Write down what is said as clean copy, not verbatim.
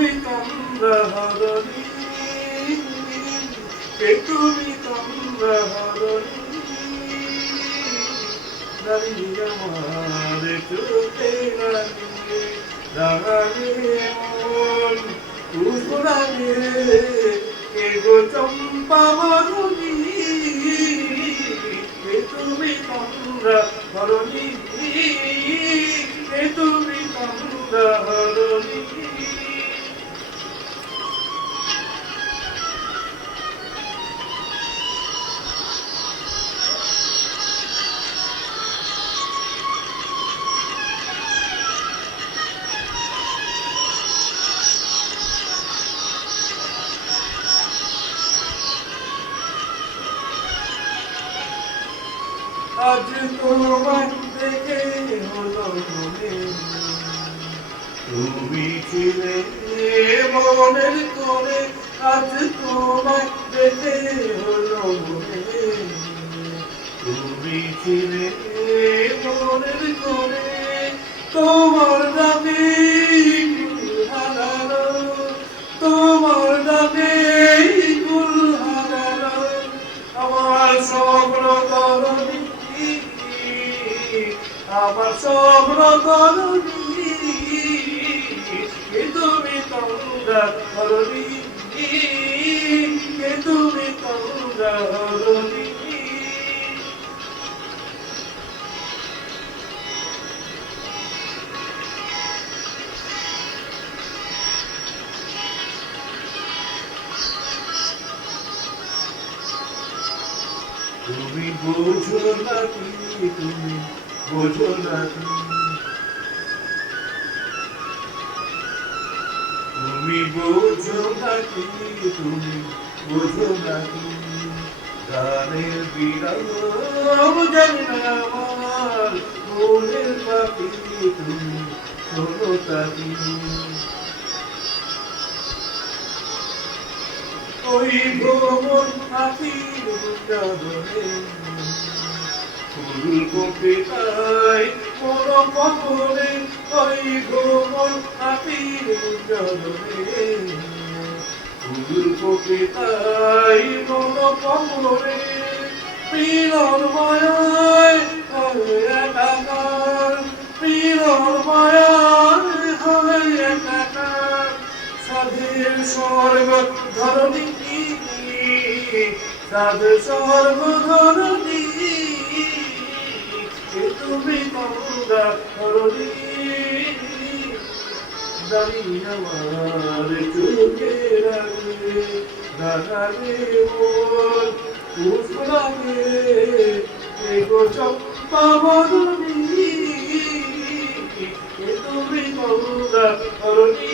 তুমি তোমরা হরণী, কে তুমি তোমরা হরণী, দাঁড়িয়ে আমার চোখে রাঙিয়ে রাঙালে মন পুষ্পরাগে, কে গো চম্পা বরণী, কে তুমি তোমরা হরণী, কে তুমি তোমরা হরণী। আজ তোমায় দেখে হলো মনে, তুমি ছিলে মনের কোণে, আজ তোমায় দেখে হলো মনে, তুমি ছিলে মনের কোণে, তোমার ডাকে ফুল হারালো, তোমার ডাকে ফুল হারালো, আমার স্বপ্ন তরণী, আমার স্বপ্ন তরণী, কে তুমি তোমরা হরণী, কে তুমি তোমরা হরণী। তুমি বোঝো নাকি, তুমি বোঝো নাকি, তুমি বোঝো নাকি, তুমি বোঝো নাকি, গানের বিরাম জানি না আমার মনের পাখি, তুমি শোনো তাকি, ওই ভ্রমণ আখির উচ্চারণে ফুল কবিতায় মন কপনে, ওই ভ্রমণ আখির উচ্চারণে ফুল কবিতায় মন কপনে, মিলন মায়ায় হয় একাকার, মিলন মায়ায় হয় একাকার, সাধের স্বর্গ ধরণী, সাধের স্বর্গ ধরণী, কে তুমি তোমরা হরণী, দাঁড়িয়ে আমার চোখে রাঙে রাঙালে মন পুষ্পরাগে, কে গো চম্পা বরণী, কে তুমি তোমরা হরণী।